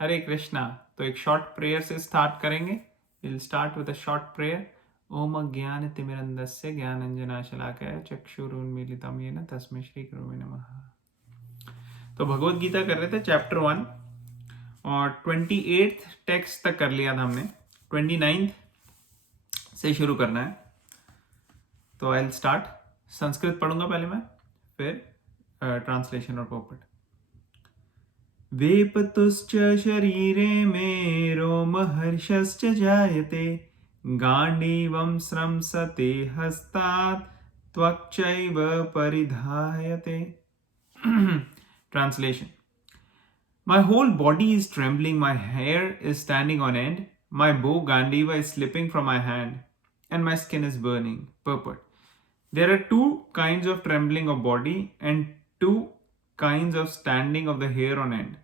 हरे कृष्णा। तो एक short prayer से स्टार्ट करेंगे। Will start with a short prayer. ओम ज्ञानतिमिरन्धस्य ज्ञानांजनाशलाकया चक्षुरुन्मीलितं येन तस्मै श्री गुरुवे नमः। तो भगवत गीता कर रहे थे चैप्टर 1 और 28th टेक्स्ट तक कर लिया था हमने। 29th से शुरू करना है। तो आई विल स्टार्ट। संस्कृत पढ़ूंगा पहले मैं, फिर ट्रांसलेशन और पोपट। वेपतुश्च शरीरे मे रोमहर्षश्च जायते गाण्डीवं स्रंसते हस्तात् त्वक्चैव परिधायते। Translation. My whole body is trembling, my hair is standing on end, my bow Gandiva is slipping from my hand, and my skin is burning. Purport. There are two kinds of trembling of body and two kinds of standing of the hair on end.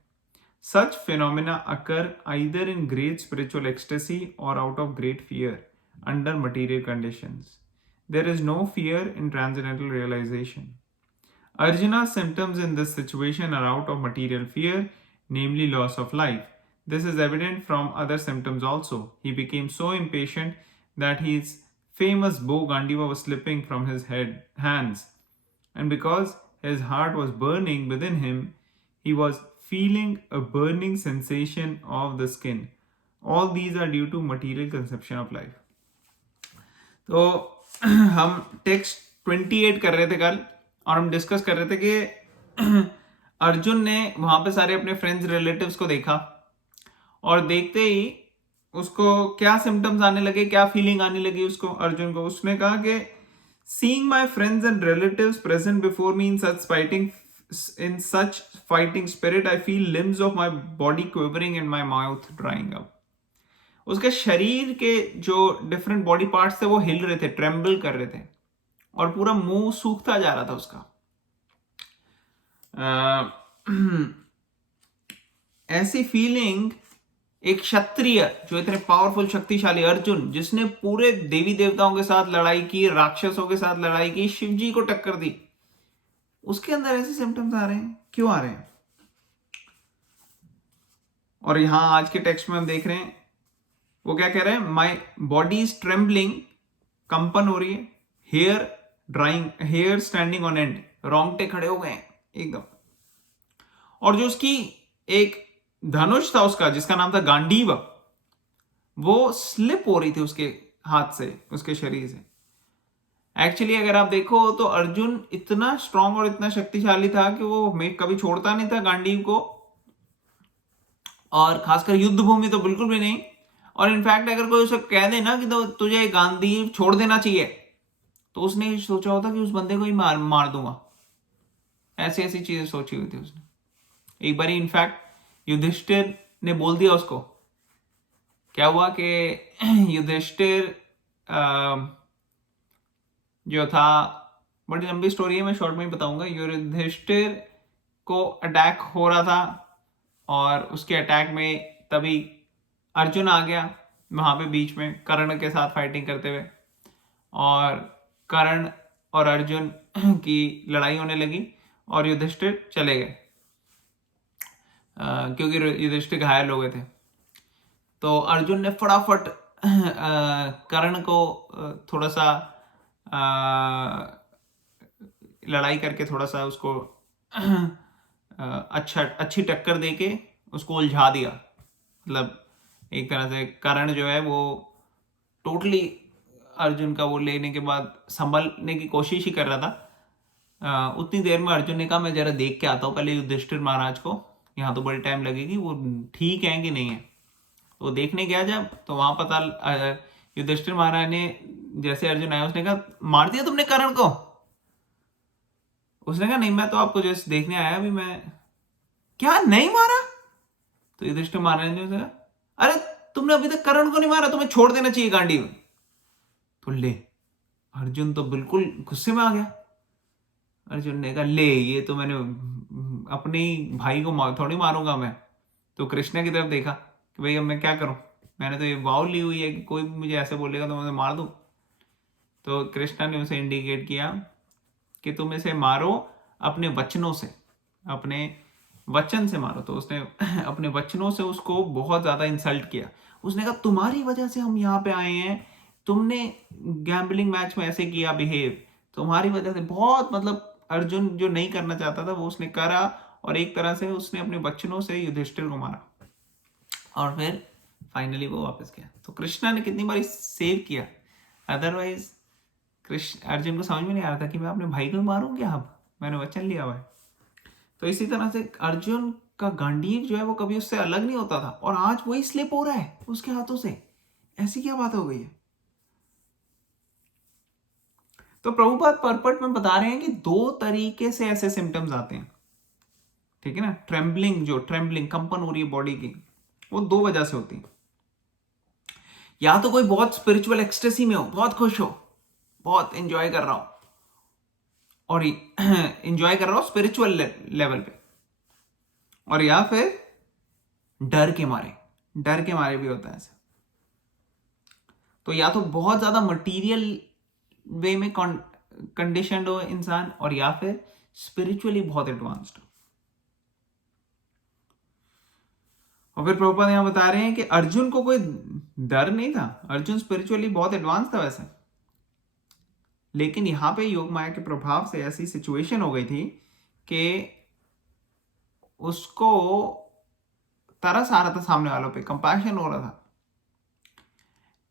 Such phenomena occur either in great spiritual ecstasy or out of great fear under material conditions. There is no fear in transcendental realization. Arjuna's symptoms in this situation are out of material fear, namely loss of life. This is evident from other symptoms also. He became so impatient that his famous bow Gandiva was slipping from his hands. And because his heart was burning within him, he was feeling a burning sensation of the skin. All these are due to material conception of life. तो हम text 28 कर रहे थे कल, और हम discuss कर रहे थे कि अर्जुन ने वहां पे सारे अपने फ्रेंड्स रिलेटिव्स को देखा, और देखते ही उसको क्या सिम्टम्स आने लगे, क्या फीलिंग आने लगी उसको, अर्जुन को। उसने कहा कि seeing my friends and relatives present before me in such fighting spirit, I feel limbs of my body quivering and my mouth drying up. उसके शरीर के जो डिफरेंट बॉडी पार्ट्स थे वो हिल रहे थे, ट्रेम्बल कर रहे थे, और पूरा मुंह सूखता जा रहा था उसका। ऐसी फीलिंग एक क्षत्रिय, जो इतने पावरफुल शक्तिशाली अर्जुन, जिसने पूरे देवी देवताओं के साथ लड़ाई की, राक्षसों के साथ लड़ाई की, शिव जी को टक्कर दी, उसके अंदर ऐसे सिम्टम्स आ रहे हैं। क्यों आ रहे हैं? और यहां आज के टेक्स्ट में हम देख रहे हैं वो क्या कह रहे हैं। माई बॉडी इज ट्रेम्बलिंग, कंपन हो रही है, hair drawing, hair standing on end, रोंगटे खड़े हो गए हैं एकदम। और जो उसकी एक धनुष था उसका, जिसका नाम था गांडीव, वो स्लिप हो रही थी उसके हाथ से, उसके शरीर से। एक्चुअली अगर आप देखो तो अर्जुन इतना स्ट्रांग और इतना शक्तिशाली था कि वो कभी छोड़ता नहीं था गांडीव को, और खासकर युद्ध भूमि तो बिल्कुल भी नहीं। और इनफैक्ट अगर कोई उसे कह दे ना कि तो तुझे गांडीव छोड़ देना चाहिए, तो उसने सोचा होता कि उस बंदे को ही मार दूंगा। ऐसी ऐसी चीजें सोची हुई थी उसने। एक बार इनफैक्ट युधिष्ठिर ने बोल दिया उसको। क्या हुआ कि युधिष्ठिर जो था, बड़ी लंबी स्टोरी है, मैं शॉर्ट में ही बताऊंगा। युधिष्ठिर को अटैक हो रहा था, और उसके अटैक में तभी अर्जुन आ गया वहां पे बीच में, कर्ण के साथ फाइटिंग करते हुए, और कर्ण और अर्जुन की लड़ाई होने लगी, और युधिष्ठिर चले गए क्योंकि युधिष्ठिर घायल हो गए थे। तो अर्जुन ने फटाफट कर्ण को थोड़ा सा लड़ाई करके थोड़ा सा उसको अच्छी टक्कर देके उसको उलझा दिया। मतलब एक तरह से कर्ण जो है वो टोटली अर्जुन का वो लेने के बाद संभलने की कोशिश ही कर रहा था। उतनी देर में अर्जुन ने कहा मैं जरा देख के आता हूँ पहले युधिष्ठिर महाराज को, यहाँ तो बड़ी टाइम लगेगी, वो ठीक है कि नहीं है। तो देखने गया जब, तो वहां पता युधिष्ठिर महाराज ने, जैसे अर्जुन आया, उसने कहा मार दिया तुमने कर्ण को? उसने कहा नहीं, मैं तो आपको जैसे देखने आया अभी, मैं क्या नहीं मारा? तो युधिष्ठिर महाराज ने कहा अरे तुमने अभी तक कर्ण को नहीं मारा, तुम्हें छोड़ देना चाहिए गांडीव। तो ले, अर्जुन तो बिल्कुल गुस्से में आ गया। अर्जुन ने कहा ले, ये तो मैंने अपने भाई को थोड़ी मारूंगा मैं। तो कृष्ण की तरफ देखा कि भाई अब मैं क्या करूं, मैंने तो ये वाव ली हुई है कि कोई भी मुझे ऐसे बोलेगा तो मैं मार दूं। तो कृष्ण ने उसे इंडिकेट किया कि तुम इसे मारो अपने वचनों से, अपने वचन से मारो। तो उसने अपने वचनों से उसको बहुत ज्यादा इंसल्ट किया। उसने कहा तुम्हारी वजह से हम यहाँ पे आए हैं, तुमने गैम्बलिंग मैच में ऐसे किया बिहेव, तुम्हारी वजह से। बहुत मतलब अर्जुन जो नहीं करना चाहता था वो उसने करा, और एक तरह से उसने अपने वचनों से युधिष्ठिर को मारा, और फिर फाइनली वो वापस गया। तो कृष्णा ने कितनी बार सेव किया, अदरवाइज कृष्ण अर्जुन को समझ में नहीं आ रहा था कि मैं अपने भाई को मारूं क्या, अब मैंने वचन लिया हुआ है। तो इसी तरह से अर्जुन का गांडीव जो है वो कभी उससे अलग नहीं होता था, और आज वही स्लिप हो रहा है उसके हाथों से। ऐसी क्या बात हो गई है? तो प्रभुपाद परपट में बता रहे हैं कि दो तरीके से ऐसे सिम्टम्स आते हैं, ठीक है ना। ट्रेम्बलिंग कंपन हो रही है बॉडी की, वो दो वजह से होती है। या तो कोई बहुत स्पिरिचुअल एक्सटेसी में हो, बहुत खुश हो, बहुत एंजॉय कर रहा हो, और एंजॉय कर रहा हो स्पिरिचुअल लेवल पे, और या फिर डर के मारे भी होता है ऐसा। तो या तो बहुत ज्यादा मटेरियल वे में कंडीशनड हो इंसान, और या फिर स्पिरिचुअली बहुत एडवांस्ड हो। और फिर प्रभुपाद यहां बता रहे हैं कि अर्जुन को कोई डर नहीं था, अर्जुन स्पिरिचुअली बहुत एडवांस था वैसे, लेकिन यहां पे योग माया के प्रभाव से ऐसी सिचुएशन हो गई थी कि उसको तरस आ रहा था, सामने वालों पे कंपैशन हो रहा था,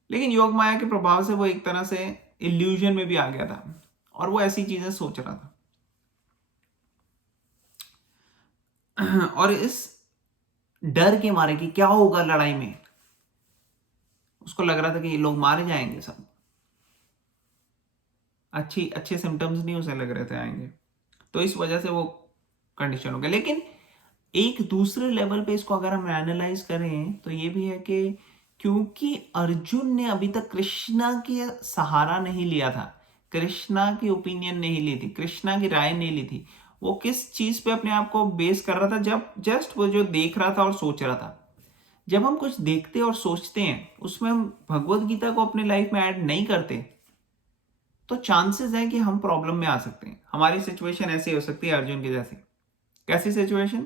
लेकिन योग माया के प्रभाव से वो एक तरह से इल्यूजन में भी आ गया था, और वो ऐसी चीजें सोच रहा था। और इस डर के मारे कि क्या होगा लड़ाई में, उसको लग रहा था कि ये लोग मारे जाएंगे सब, अच्छे सिम्टम्स नहीं उसे लग रहे थे आएंगे, तो इस वजह से वो कंडीशन हो गया। लेकिन एक दूसरे लेवल पे इसको अगर हम एनालाइज करें तो ये भी है कि क्योंकि अर्जुन ने अभी तक कृष्णा की सहारा नहीं लिया था, कृष्णा की ओपिनियन नहीं ली थी, कृष्णा की राय नहीं ली थी, वो किस चीज पे अपने आप को बेस कर रहा था, जब जस्ट वो जो देख रहा था और सोच रहा था। जब हम कुछ देखते और सोचते हैं उसमें हम भगवत गीता को अपने लाइफ में ऐड नहीं करते, तो चांसेस है कि हम प्रॉब्लम में आ सकते हैं। हमारी सिचुएशन ऐसी हो सकती है अर्जुन के जैसी। कैसी सिचुएशन?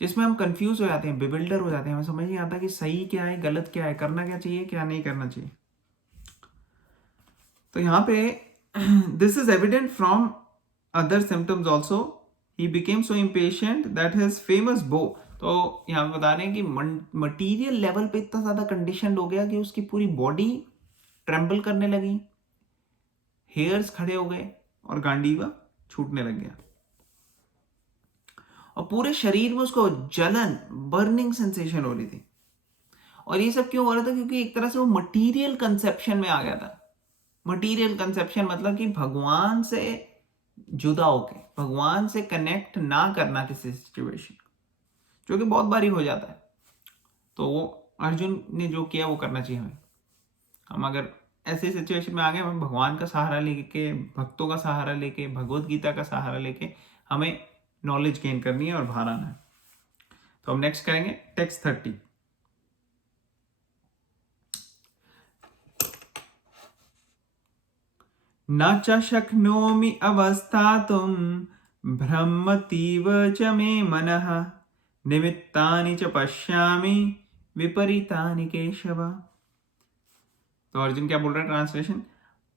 जिसमें हम कंफ्यूज हो जाते हैं, बिबिल्डर हो जाते हैं, हमें समझ नहीं आता कि सही क्या है, गलत क्या है, करना क्या चाहिए, क्या नहीं करना चाहिए। तो यहाँ पे this is evident from other symptoms also. He became so impatient that his famous बो। तो यहाँ पे बता रहे हैं कि मटीरियल लेवल पे इतना ज्यादा कंडीशन हो गया कि उसकी पूरी बॉडी ट्रेम्बल करने लगी, हेयर्स खड़े हो गए, और गांडीवा छूटने लग गया, और पूरे शरीर में उसको जलन, बर्निंग सेंसेशन हो रही थी। और ये सब क्यों हो रहा था? क्योंकि एक तरह से वो मटीरियल कंसेप्शन में आ गया था। मटीरियल कंसेप्शन मतलब कि भगवान से जुदा होके, भगवान से कनेक्ट ना करना किसी सिचुएशन, जो कि बहुत बारी हो जाता है। तो वो अर्जुन ने जो किया वो करना चाहिए हमें। हम अगर ऐसे सिचुएशन में आ गए, हमें भगवान का सहारा लेके, भक्तों का सहारा लेके, भगवत गीता का सहारा लेके हमें नॉलेज गेन करनी है और बाहर आना है। तो हम नेक्स्ट करेंगे टेक्स्ट 30। न च शक्नोमि अवस्थातुं भ्रमतीव च मे मनः निमित्तानि च पश्यामि विपरीतानि केशव। तो अर्जुन क्या बोल रहा है? Translation: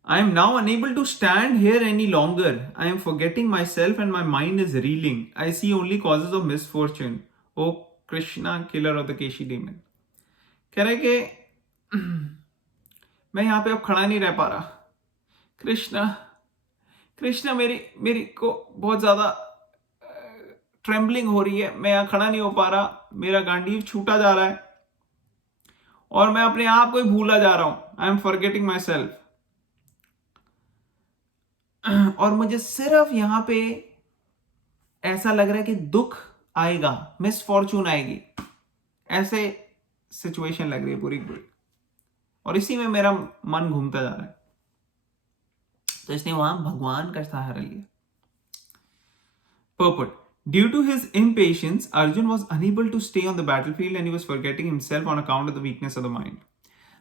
I am now unable to stand here any longer. I am forgetting myself and my mind is reeling. I see only causes of misfortune. O Krishna, killer of the Keshi demon. कह रहे कि मैं यहाँ पे अब खड़ा नहीं रह पा रहा। कृष्णा, कृष्णा, मेरी मेरी को बहुत ज्यादा ट्रेम्बलिंग हो रही है, मैं यहाँ खड़ा नहीं हो पा रहा, मेरा गांडीव छूटा जा रहा है, और मैं अपने आप को ही भूला जा रहा हूं। I am forgetting my self. और मुझे सिर्फ यहां पे ऐसा लग रहा है कि दुख आएगा, मिसफॉर्चून आएगी, ऐसे सिचुएशन लग रही है पूरी पूरी, और इसी में मेरा मन घूमता जा रहा है। तो इसने वहां भगवान का सहारा लिया। Purport: Due to his impatience, Arjun was unable to stay on the battlefield and he was forgetting himself on account of the weakness of the mind.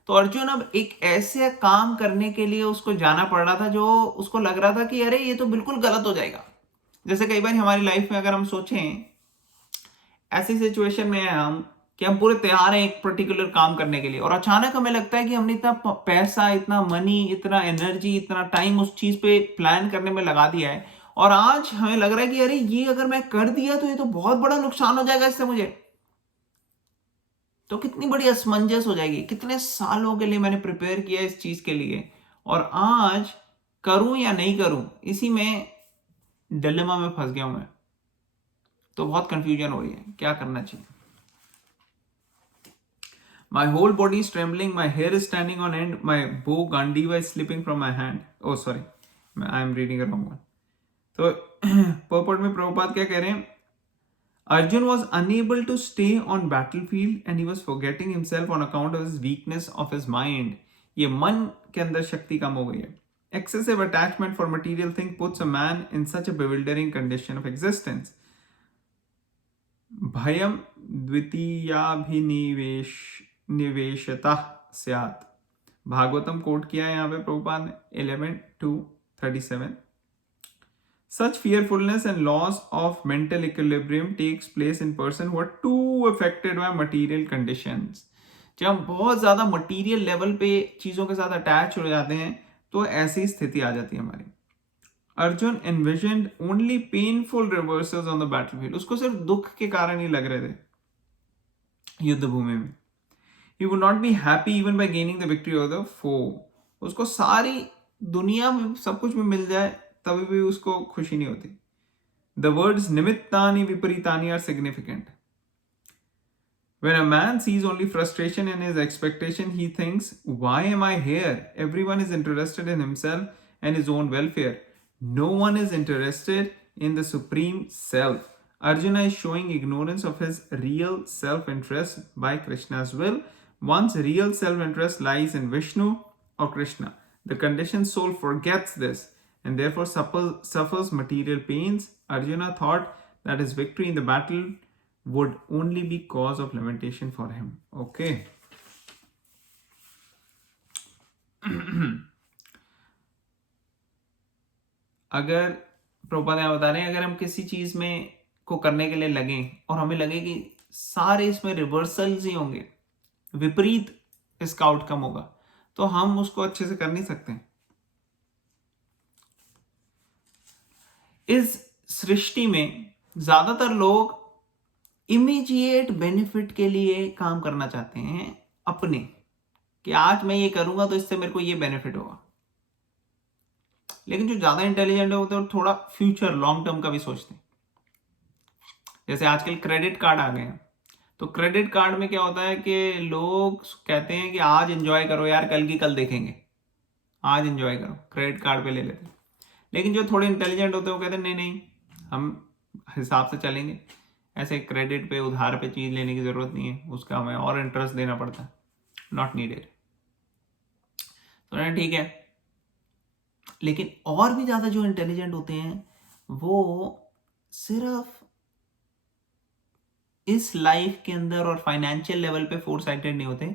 तो अर्जुन अब एक ऐसे काम करने के लिए उसको जाना पड़ रहा था जो उसको लग रहा था कि अरे ये तो बिल्कुल गलत हो जाएगा। जैसे कई बार हमारी लाइफ में अगर हम सोचें ऐसी सिचुएशन में है हम कि हम पूरे तैयार हैं एक पर्टिकुलर काम करने के लिए, और अचानक हमें लगता है कि हमने इतना पैसा, इतना मनी, इतना एनर्जी, इतना टाइम उस चीज पे प्लान करने में लगा दिया है, और आज हमें लग रहा है कि अरे ये अगर मैं कर दिया तो ये तो बहुत बड़ा नुकसान हो जाएगा इससे मुझे। तो कितनी बड़ी असमंजस हो जाएगी, कितने सालों के लिए मैंने प्रिपेयर किया इस चीज के लिए, और आज करूं या नहीं करूं, इसी में डिलेमा में फंस गया हूं मैं। तो बहुत कंफ्यूजन हो रही है, क्या करना चाहिए। My whole body is trembling, my hair is standing on end, my bow Gandiva is slipping from my hand. Oh, sorry, I am reading a wrong one. तो purport में प्रभुपाद क्या कह रहे हैं? Arjun was unable to stay on battlefield and he was forgetting himself on account of his weakness of his mind. ये मन के अंदर शक्ति कम हो गई है. Excessive attachment for material thing puts a man in such a bewildering condition of existence. भयम द्वितीयाभिनिवेशतः स्यात्. भागवतम कोट किया है यहाँ पे प्रभुपाद ने 11:2-37. Such fearfulness and loss of mental equilibrium takes place in person who are too affected by material conditions. जब हम बहुत ज्यादा मटीरियल लेवल पे चीजों के साथ अटैच हो जाते हैं तो ऐसी स्थिति आ जाती है हमारी. Arjun envisioned only painful reversals on the battlefield. उसको सिर्फ दुख के कारण ही लग रहे थे युद्ध भूमि में. He would not be happy even by gaining the victory over the foe. उसको सारी दुनिया में सब कुछ भी मिल जाए तभी भी उसको खुशी नहीं होती. The words निमित्तानि विपरीतानि are significant. When a man sees only frustration in his expectation, he thinks, why am I here? Everyone is interested in himself and his own welfare. No one is interested in the supreme self. Arjuna is showing ignorance of his real self-interest by Krishna's will. One's real self-interest lies in Vishnu or Krishna. The conditioned soul forgets this and therefore suffers material pains. Arjuna thought that his victory in the battle would only be cause of lamentation for him. Okay. अगर प्रभुपाद बता रहे हैं, अगर हम किसी चीज में को करने के लिए लगे और हमें लगे कि सारे इसमें रिवर्सल्स ही होंगे, विपरीत इसका आउटकम होगा, तो हम उसको अच्छे से कर नहीं सकते. इस सृष्टि में ज्यादातर लोग इमीडिएट बेनिफिट के लिए काम करना चाहते हैं अपने, कि आज मैं ये करूंगा तो इससे मेरे को ये बेनिफिट होगा. लेकिन जो ज्यादा इंटेलिजेंट होते हैं थोड़ा फ्यूचर लॉन्ग टर्म का भी सोचते हैं. जैसे आजकल क्रेडिट कार्ड आ गए हैं, तो क्रेडिट कार्ड में क्या होता है कि लोग कहते हैं कि आज एंजॉय करो यार, कल की कल देखेंगे, आज एंजॉय करो, क्रेडिट कार्ड पे ले लेते हैं. लेकिन जो थोड़े इंटेलिजेंट होते हैं वो कहते हैं नहीं नहीं, हम हिसाब से चलेंगे, ऐसे क्रेडिट पे उधार पे चीज लेने की जरूरत नहीं है, उसका हमें और इंटरेस्ट देना पड़ता है, नॉट नीडेड. तो ठीक है. लेकिन और भी ज्यादा जो इंटेलिजेंट होते हैं वो सिर्फ इस लाइफ के अंदर और फाइनेंशियल लेवल पे फोर साइटेड नहीं होते,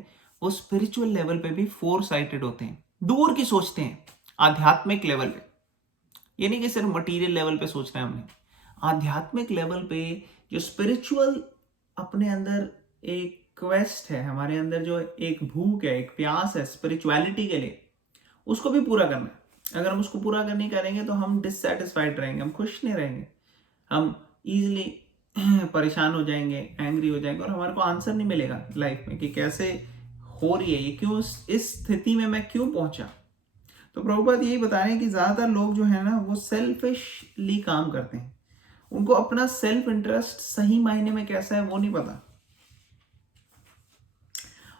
वो स्पिरिचुअल लेवल पे भी फोर साइटेड होते हैं, दूर की सोचते हैं, आध्यात्मिक लेवल पे. ये नहीं कि सिर्फ मटेरियल लेवल पे सोचना है हमने, आध्यात्मिक लेवल पे जो स्पिरिचुअल अपने अंदर एक क्वेस्ट है, हमारे अंदर जो एक भूख है, एक प्यास है स्पिरिचुअलिटी के लिए, उसको भी पूरा करना है. अगर हम उसको पूरा नहीं करेंगे तो हम डिससेटिस्फाइड रहेंगे, हम खुश नहीं रहेंगे, हम इजीली परेशान हो जाएंगे, एंग्री हो जाएंगे, और हमारे को आंसर नहीं मिलेगा लाइफ में कि कैसे हो रही है ये, क्यों इस स्थिति में मैं क्यों पहुंचा. तो प्रभुपाद यही बता रहे हैं कि ज्यादातर लोग जो है ना वो सेल्फिशली काम करते हैं, उनको अपना सेल्फ इंटरेस्ट सही मायने में कैसा है वो नहीं पता.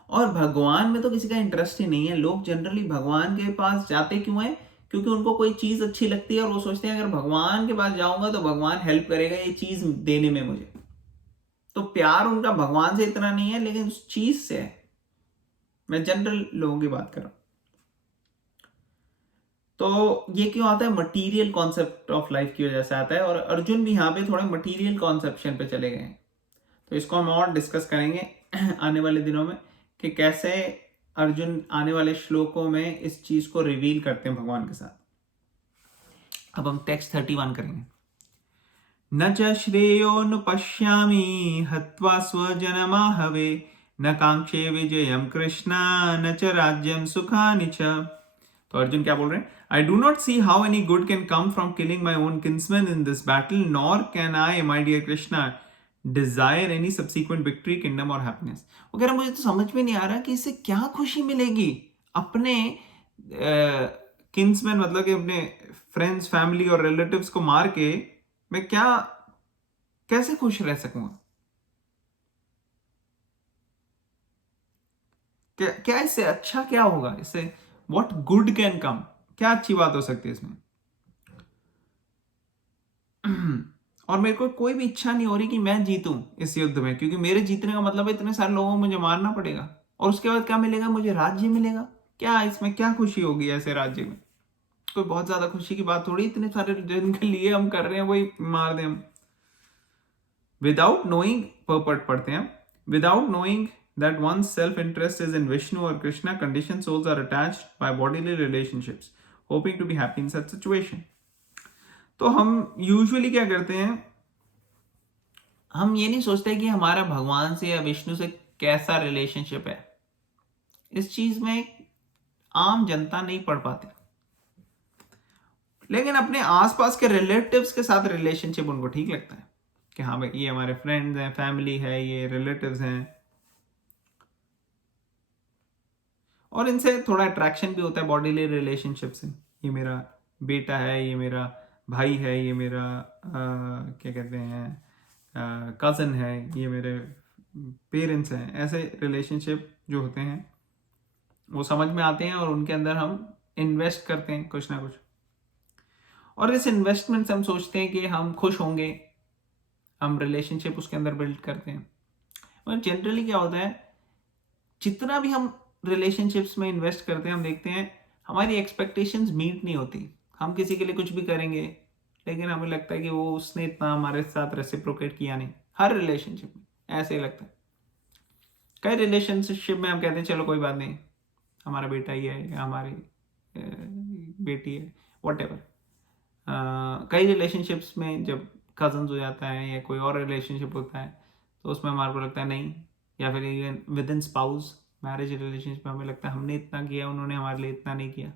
और भगवान में तो किसी का इंटरेस्ट ही नहीं है. लोग जनरली भगवान के पास जाते क्यों है? क्योंकि उनको कोई चीज अच्छी लगती है और वो सोचते हैं अगर भगवान के पास जाऊंगा तो भगवान हेल्प करेगा ये चीज देने में मुझे. तो प्यार उनका भगवान से इतना नहीं है लेकिन उस चीज से है. मैं जनरल लोगों की बात कर रहा हूं. तो ये क्यों आता है? मटीरियल कॉन्सेप्ट ऑफ लाइफ की वजह से आता है, और अर्जुन भी यहाँ पे थोड़े मटीरियल कॉन्सेप्शन पे चले गए हैं. तो इसको हम और डिस्कस करेंगे आने वाले दिनों में कि कैसे अर्जुन आने वाले श्लोकों में इस चीज को रिवील करते हैं भगवान के साथ. अब हम टेक्स्ट 31 करेंगे. न च श्रेयोनुपश्यामि हत्वा स्वजनमाहवे न कांक्षे विजयम कृष्णा न च राज्यम सुखानि च। तो अर्जुन क्या बोल रहे हैं? I do not see how any good can come from killing my own kinsman in this battle, nor can I, my dear Krishna, desire any subsequent victory, kingdom और हैप्पीनेस। वो कह रहा मुझे तो समझ में नहीं आ रहा कि इससे क्या खुशी मिलेगी। अपने किन्समैन मतलब कि अपने फ्रेंड्स, फैमिली और रिलेटिव्स को मार के मैं क्या, कैसे खुश रह सकूंगा? क्या क्या इससे अच्छा क्या होगा? इससे व्हाट गुड कैन कम? क्या अच्छी बात हो सकती है इसमें? और मेरे को कोई भी इच्छा नहीं हो रही कि मैं जीतूं इस युद्ध में, क्योंकि मेरे जीतने का मतलब है इतने सारे लोगों को मुझे मारना पड़ेगा, और उसके बाद क्या मिलेगा? मुझे राज्य मिलेगा। क्या इसमें क्या खुशी होगी ऐसे राज्य में? कोई बहुत ज्यादा खुशी की बात थोड़ी, इतने सारे जिनके लिए हम कर रहे हैं वही मार दें हम। विदाउट नोइंग, पर्पट पढ़ते हैं, without knowing that one's self-interest is in Vishnu or Krishna, conditioned souls are attached by bodily relationships, hoping to be happy in such situation. तो हम यूजुअली क्या करते हैं? हम ये नहीं सोचते कि हमारा भगवान से या विष्णु से कैसा रिलेशनशिप है। इस चीज में आम जनता नहीं पढ़ पाती, लेकिन अपने आसपास के रिलेटिव्स के साथ रिलेशनशिप उनको ठीक लगता है कि हाँ भाई ये हमारे फ्रेंड्स हैं, फैमिली है, ये रिलेटिव्स हैं, और इनसे थोड़ा अट्रैक्शन भी होता है बॉडीली रिलेशनशिप से। ये मेरा बेटा है, ये मेरा भाई है, ये मेरा क्या कहते हैं कज़न है, ये मेरे पेरेंट्स हैं। ऐसे रिलेशनशिप जो होते हैं वो समझ में आते हैं, और उनके अंदर हम इन्वेस्ट करते हैं कुछ ना कुछ, और इस इन्वेस्टमेंट से हम सोचते हैं कि हम खुश होंगे, हम रिलेशनशिप उसके अंदर बिल्ड करते हैं। और जनरली क्या होता है, जितना भी हम रिलेशनशिप्स में इन्वेस्ट करते हैं, हम देखते हैं हमारी एक्सपेक्टेशंस मीट नहीं होती। हम किसी के लिए कुछ भी करेंगे, लेकिन हमें लगता है कि वो उसने इतना हमारे साथ रेसिप्रोकेट किया नहीं। हर रिलेशनशिप में ऐसे ही लगता है। कई रिलेशनशिप में हम कहते हैं चलो कोई बात नहीं, हमारा बेटा ही है या हमारी बेटी है, वट एवर। कई रिलेशनशिप्स में जब कजन्स हो जाता है या कोई और रिलेशनशिप होता है, तो उसमें हमारे को लगता है नहीं, या फिर even with in spouse marriage relationship में हमें लगता है हमने इतना किया, उन्होंने हमारे लिए इतना नहीं किया।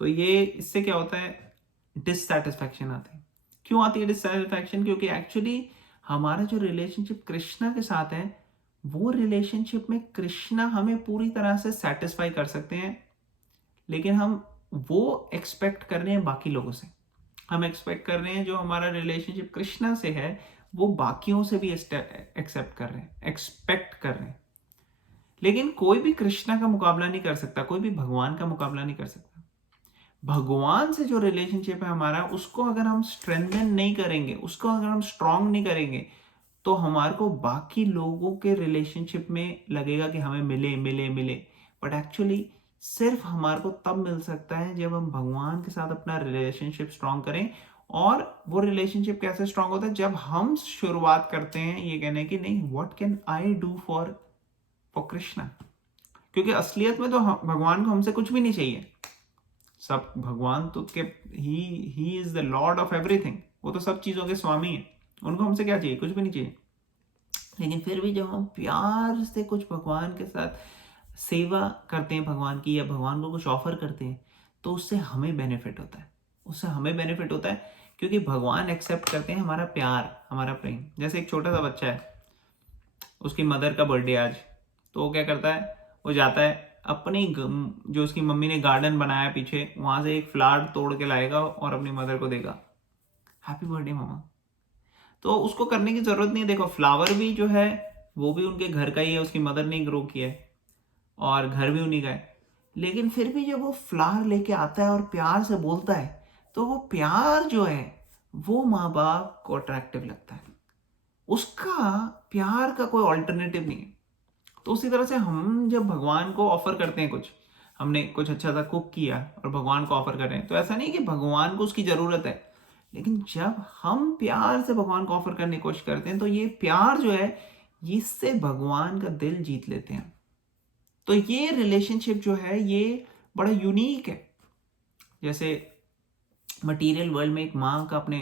तो ये इससे क्या होता है, डिससेटिस्फैक्शन आती है। क्यों आती है डिससेटिस्फैक्शन? क्योंकि एक्चुअली हमारा जो रिलेशनशिप कृष्णा के साथ है, वो रिलेशनशिप में कृष्णा हमें पूरी तरह से सेटिस्फाई कर सकते हैं, लेकिन हम वो एक्सपेक्ट कर रहे हैं बाकी लोगों से। हम एक्सपेक्ट कर रहे हैं जो हमारा रिलेशनशिप कृष्णा से है वो बाकियों से भी एक्सेप्ट कर रहे हैं, एक्सपेक्ट कर रहे हैं। लेकिन कोई भी कृष्णा का मुकाबला नहीं कर सकता, कोई भी भगवान का मुकाबला नहीं कर सकता। भगवान से जो रिलेशनशिप है हमारा, उसको अगर हम स्ट्रेंथन नहीं करेंगे, उसको अगर हम स्ट्रांग नहीं करेंगे, तो हमारे को बाकी लोगों के रिलेशनशिप में लगेगा कि हमें मिले मिले मिले, बट एक्चुअली सिर्फ हमारे को तब मिल सकता है जब हम भगवान के साथ अपना रिलेशनशिप स्ट्रांग करें। और वो रिलेशनशिप कैसे स्ट्रांग होता है? जब हम शुरुआत करते हैं ये कहने की, नहीं what can I do for for Krishna. क्योंकि असलियत में तो भगवान को हमसे कुछ भी नहीं चाहिए। सब भगवान तो के he is the Lord of everything, वो तो सब चीजों के स्वामी है, उनको हमसे क्या चाहिए? कुछ भी नहीं चाहिए। लेकिन फिर भी जब हम प्यार से कुछ भगवान के साथ सेवा करते हैं भगवान की, या भगवान को कुछ ऑफर करते हैं, तो उससे हमें बेनिफिट होता है। उससे हमें बेनिफिट होता है क्योंकि भगवान एक्सेप्ट करते हैं हमारा प्यार, हमारा प्रेम। जैसे एक छोटा सा बच्चा है, उसकी मदर का बर्थडे आज, तो वो क्या करता है, वो जाता है अपनी जो उसकी मम्मी ने गार्डन बनाया पीछे, वहां से एक फ्लावर तोड़ के लाएगा और अपनी मदर को देगा, हैप्पी बर्थडे मामा। तो उसको करने की जरूरत नहीं है। देखो फ्लावर भी जो है वो भी उनके घर का ही है, उसकी मदर ने ग्रो किया है, और घर भी उन्हीं का है। लेकिन फिर भी जब वो फ्लावर लेके आता है और प्यार से बोलता है, तो वो प्यार जो है वो माँ बाप को अट्रैक्टिव लगता है। उसका प्यार का कोई ऑल्टरनेटिव नहीं है। तो उसी तरह से हम जब भगवान को ऑफर करते हैं कुछ, हमने कुछ अच्छा सा कुक किया और भगवान को ऑफर कर रहे हैं, तो ऐसा नहीं कि भगवान को उसकी जरूरत है, लेकिन जब हम प्यार से भगवान को ऑफर करने की कोशिश करते हैं, तो ये प्यार जो है इससे भगवान का दिल जीत लेते हैं। तो ये रिलेशनशिप जो है ये बड़ा यूनिक है। जैसे मटेरियल वर्ल्ड में एक माँ का अपने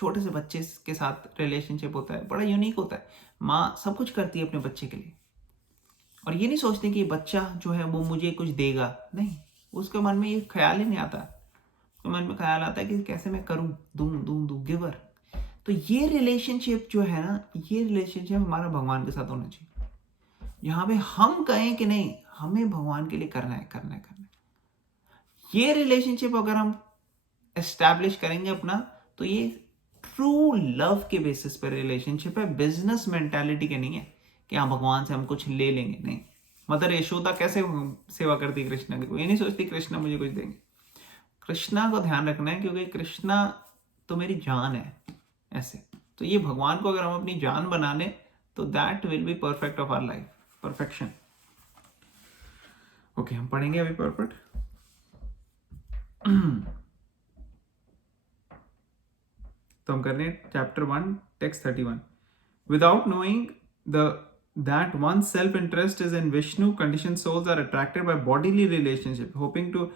छोटे से बच्चे के साथ रिलेशनशिप होता है, बड़ा यूनिक होता है। माँ सब कुछ करती है अपने बच्चे के लिए, और ये नहीं सोचते कि बच्चा जो है वो मुझे कुछ देगा, नहीं, उसके मन में ये ख्याल ही नहीं आता। उसके मन में ख्याल आता है कि कैसे मैं करूं, दूं, गिवर। तो ये रिलेशनशिप जो है ना, ये रिलेशनशिप हमारा भगवान के साथ होना चाहिए। यहाँ पे हम कहें कि नहीं, हमें भगवान के लिए करना है। ये रिलेशनशिप अगर हम एस्टैब्लिश करेंगे अपना, तो ये ट्रू लव के बेसिस पर रिलेशनशिप है, बिजनेस मेंटालिटी के नहीं है कि हाँ भगवान से हम कुछ ले लेंगे। नहीं, मदर यशोदा कैसे सेवा करती कृष्णा की, वो ये नहीं सोचती कृष्णा मुझे कुछ देंगे। कृष्णा को ध्यान रखना है, क्योंकि कृष्णा तो मेरी जान है। ऐसे तो ये भगवान को अगर हम अपनी जान बना लें, तो that will be perfect of our life, perfection. Okay, हम पढ़ेंगे अभी परफेक्ट। तो हम कर रहे हैं chapter 1 text 31। Without knowing that one's self-interest is in Vishnu, conditioned souls are attracted by bodily relationship, hoping to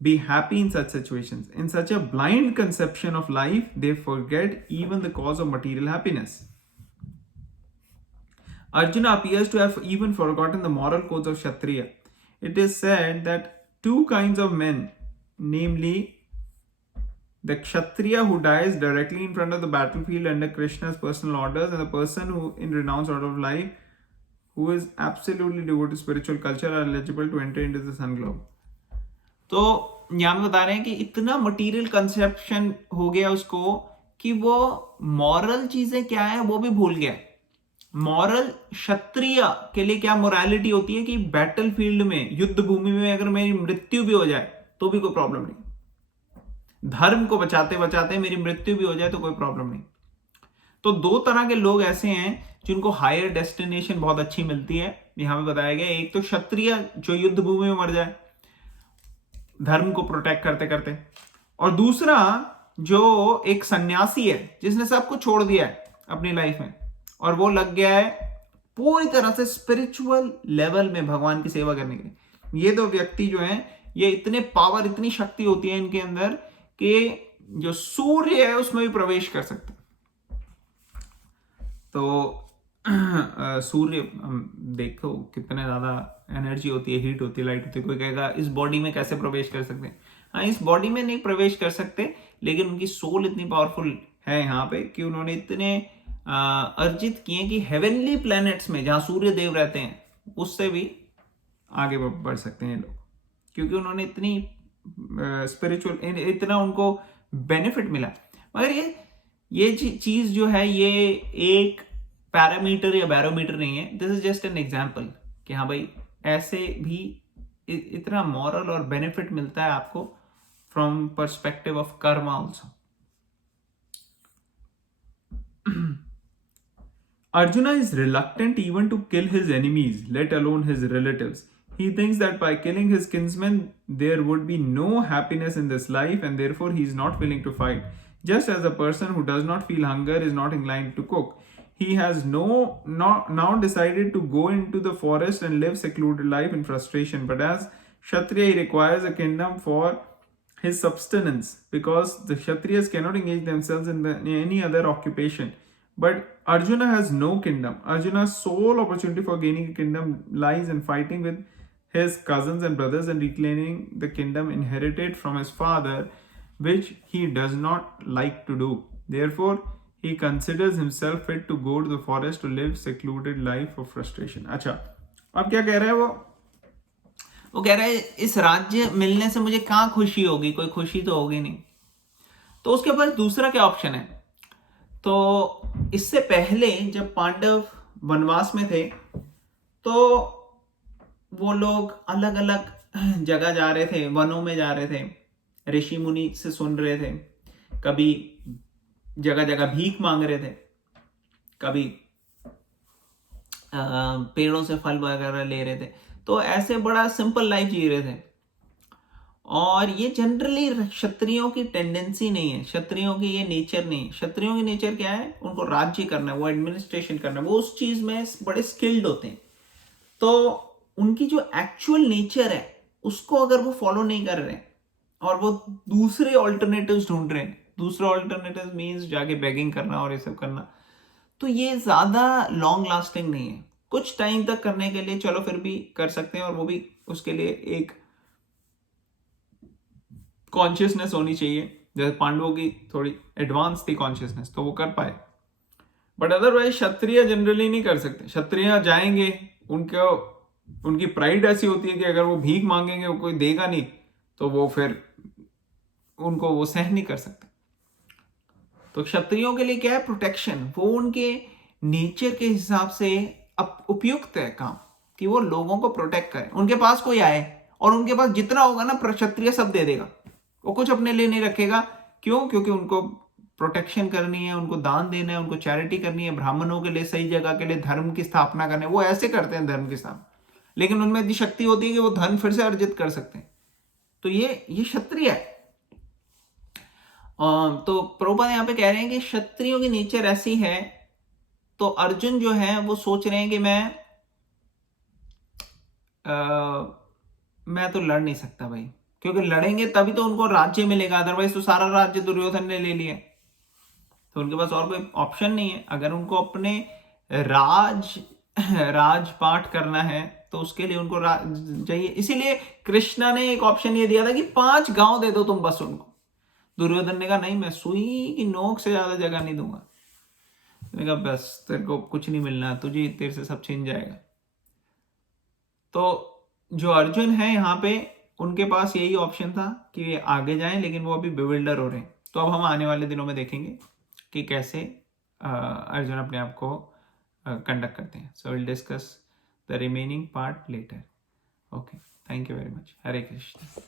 be happy in such situations. In such a blind conception of life, they forget even the cause of material happiness. Arjuna appears to have even forgotten the moral codes of Kshatriya. It is said that two kinds of men, namely the Kshatriya who dies directly in front of the battlefield under Krishna's personal orders, and the person who, in renounced order of life, who is absolutely devoted to spiritual culture, are eligible to enter into the sun globe. तो यहाँ पे बता रहे हैं कि इतना material conception हो गया उसको कि वो मॉरल चीजें क्या है वो भी भूल गया। मॉरल क्षत्रिय के लिए क्या मोरालिटी होती है कि बैटल फील्ड में, युद्ध भूमि में अगर मेरी मृत्यु भी हो जाए तो भी कोई प्रॉब्लम नहीं, धर्म को बचाते बचाते मेरी मृत्यु भी हो जाए तो कोई प्रॉब्लम नहीं। तो दो तरह के लोग ऐसे हैं जिनको हायर डेस्टिनेशन बहुत अच्छी मिलती है, यहां पे बताया गया। एक तो क्षत्रिय जो युद्ध भूमि में मर जाए धर्म को प्रोटेक्ट करते करते, और दूसरा जो एक सन्यासी है जिसने सब कुछ छोड़ दिया है अपनी लाइफ में और वो लग गया है पूरी तरह से स्पिरिचुअल लेवल में भगवान की सेवा करने के लिए। ये दो व्यक्ति जो हैं, ये इतने पावर, इतनी शक्ति होती है इनके अंदर कि जो सूर्य है उसमें भी प्रवेश कर सकते। तो सूर्य देखो कितने ज्यादा एनर्जी होती है, हीट होती है, लाइट होती है। कोई कहेगा इस बॉडी में कैसे प्रवेश कर सकते हैं? हाँ, इस बॉडी में नहीं प्रवेश कर सकते, लेकिन उनकी सोल इतनी पावरफुल है यहाँ पे कि उन्होंने इतने अर्जित किए कि हेवनली प्लैनेट्स में जहां सूर्य देव रहते हैं उससे भी आगे बढ़ सकते हैं लोग, क्योंकि उन्होंने इतनी स्पिरिचुअल, इतना उनको बेनिफिट मिला। मगर ये चीज जो है ये एक पैरामीटर या बैरोमीटर नहीं है। This is just an example कि हाँ भाई ऐसे भी इतना मॉरल और बेनिफिट मिलता है आपको from perspective of Karma also. Arjuna is reluctant even to kill his enemies, let alone his relatives. He thinks that by killing his kinsmen, there would be no happiness in this life, and therefore he is not willing to fight. Just as a person who does not feel hunger is not inclined to cook. He has now decided to go into the forest and live secluded life in frustration. But as Kshatriya, he requires a kingdom for his subsistence, because the Kshatriyas cannot engage themselves in any other occupation. But Arjuna has no kingdom. Arjuna's sole opportunity for gaining a kingdom lies in fighting with his cousins and brothers and reclaiming the kingdom inherited from his father, which he does not like to do. Therefore, he considers himself fit to go to the forest to live secluded life of frustration. अच्छा, अब क्या कह रहा है वो कह रहा है इस राज्य मिलने से मुझे कहाँ खुशी होगी, कोई खुशी तो होगी नहीं। तो उसके पास दूसरा क्या ऑप्शन है? तो इससे पहले जब पांडव वनवास में थे तो वो लोग अलग अलग जगह जा रहे थे, वनों में जा रहे थे, ऋषि मुनि से सुन रहे थे, कभी जगह जगह भीख मांग रहे थे, कभी पेड़ों से फल वगैरह ले रहे थे। तो ऐसे बड़ा सिंपल लाइफ जी रहे थे। और ये जनरली क्षत्रियों की टेंडेंसी नहीं है, क्षत्रियों की ये नेचर नहीं है। क्षत्रियों की नेचर क्या है? उनको राज्य करना है, वो एडमिनिस्ट्रेशन करना है, वो उस चीज में बड़े स्किल्ड होते हैं। तो उनकी जो एक्चुअल नेचर है उसको अगर वो फॉलो नहीं कर रहे हैं और वो दूसरे ऑल्टरनेटिव्स ढूंढ रहे हैं, दूसरा ऑल्टरनेटिव मीन्स जाके बेगिंग करना और ये सब करना, तो ये ज्यादा लॉन्ग लास्टिंग नहीं है। कुछ टाइम तक करने के लिए चलो फिर भी कर सकते हैं, और वो भी उसके लिए एक कॉन्शियसनेस होनी चाहिए। जैसे पांडवों की थोड़ी एडवांस थी कॉन्शियसनेस, तो वो कर पाए, बट अदरवाइज क्षत्रिय जनरली नहीं कर सकते। क्षत्रिय जाएंगे, उनकी प्राइड ऐसी होती है कि अगर वो भीख मांगेंगे, वो कोई देगा नहीं, तो वो फिर उनको वो सहन नहीं कर सकते। तो क्षत्रियों के लिए क्या है, प्रोटेक्शन। वो उनके नेचर के हिसाब से उपयुक्त है काम, कि वो लोगों को प्रोटेक्ट करें। उनके पास कोई आए और उनके पास जितना होगा ना, क्षत्रिय सब दे देगा, वो कुछ अपने लिए नहीं रखेगा। क्यों? क्योंकि उनको प्रोटेक्शन करनी है, उनको दान देना है, उनको चैरिटी करनी है, ब्राह्मणों के लिए सही जगह के लिए धर्म की स्थापना करनी है। वो ऐसे करते हैं धर्म की स्थापना, लेकिन उनमें इतनी शक्ति होती है कि वो धन फिर से अर्जित कर सकते हैं। तो ये क्षत्रिय है। तो प्रभुपाद यहाँ पे कह रहे हैं कि क्षत्रियों की नेचर ऐसी है। तो अर्जुन जो है वो सोच रहे हैं कि मैं तो लड़ नहीं सकता भाई, क्योंकि लड़ेंगे तभी तो उनको राज्य मिलेगा, अदरवाइज तो सारा राज्य दुर्योधन ने ले लिया। तो उनके पास और कोई ऑप्शन नहीं है। अगर उनको अपने राजपाट करना है तो उसके लिए उनको चाहिए। इसीलिए कृष्णा ने एक ऑप्शन ये दिया था कि 5 गांव दे दो तुम बस उनको। दुर्योधन ने कहा नहीं, मैं सुई की नोक से ज्यादा जगह नहीं दूंगा। मैंने कहा बस तेरे को कुछ नहीं मिलना, तुझे तेरे से सब छीन जाएगा। तो जो अर्जुन है यहाँ पे, उनके पास यही ऑप्शन था कि वे आगे जाएं, लेकिन वो अभी बिविल्डर हो रहे हैं। तो अब हम आने वाले दिनों में देखेंगे कि कैसे अर्जुन अपने आप को कंडक्ट करते हैं। So will discuss the remaining part later. Okay, thank you very much. Hare Krishna.